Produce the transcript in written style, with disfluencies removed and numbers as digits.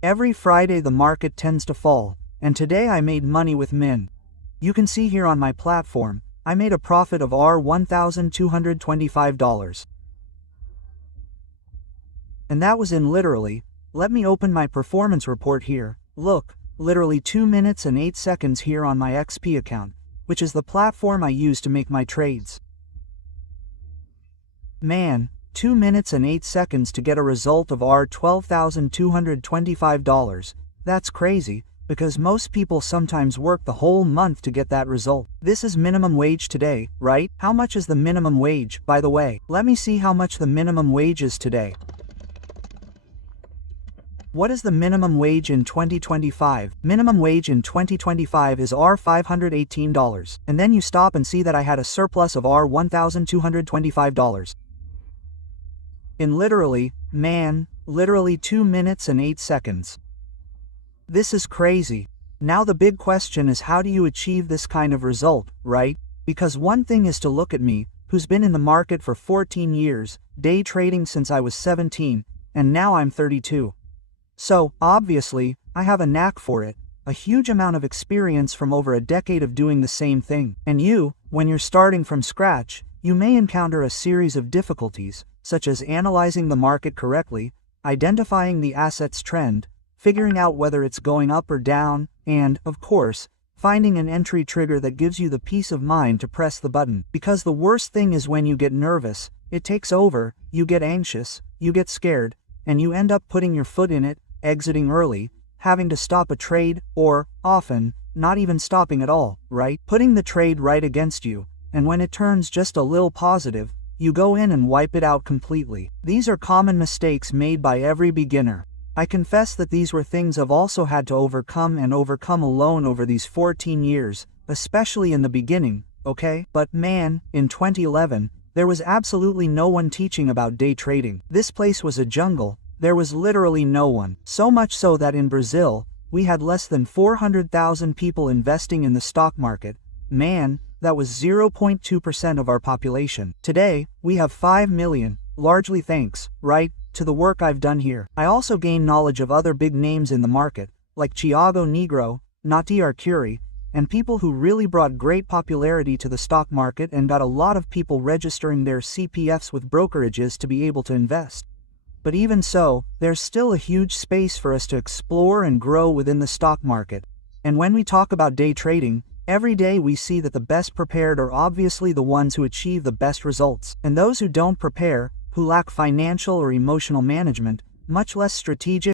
Every Friday the market tends to fall, and today I made money with Min. You can see here on my platform, I made a profit of $1,225. And that was in literally, let me open my performance report here, look, literally 2 minutes and 8 seconds here on my XP account, which is the platform I use to make my trades. Man, 2 minutes and 8 seconds to get a result of $12,225, that's crazy, because most people sometimes work the whole month to get that result. This is minimum wage today, right? How much is the minimum wage, by the way? Let me see how much the minimum wage is today. What is the minimum wage in 2025? Minimum wage in 2025 is $518. And then you stop and see that I had a surplus of $1,225. In literally 2 minutes and 8 seconds. This is crazy. Now the big question is, how do you achieve this kind of result, right? Because one thing is to look at me, who's been in the market for 14 years, day trading since I was 17, and now I'm 32. So, obviously, I have a knack for it, a huge amount of experience from over a decade of doing the same thing. And you, when you're starting from scratch, you may encounter a series of difficulties, such as analyzing the market correctly, identifying the asset's trend, figuring out whether it's going up or down, and, of course, finding an entry trigger that gives you the peace of mind to press the button. Because the worst thing is when you get nervous, it takes over, you get anxious, you get scared, and you end up putting your foot in it, exiting early, having to stop a trade, or, often, not even stopping at all, right? Putting the trade right against you, and when it turns just a little positive, you go in and wipe it out completely. These are common mistakes made by every beginner. I confess that these were things I've also had to overcome alone over these 14 years, especially in the beginning, okay? But man, in 2011, there was absolutely no one teaching about day trading. This place was a jungle. There was literally no one. So much so that in Brazil, we had less than 400,000 people investing in the stock market. Man, that was 0.2% of our population. Today, we have 5 million, largely thanks, right, to the work I've done here. I also gained knowledge of other big names in the market, like Thiago Negro, Nati Arcuri, and people who really brought great popularity to the stock market and got a lot of people registering their CPFs with brokerages to be able to invest. But even so, there's still a huge space for us to explore and grow within the stock market. And when we talk about day trading, every day we see that the best prepared are obviously the ones who achieve the best results. And those who don't prepare, who lack financial or emotional management, much less strategic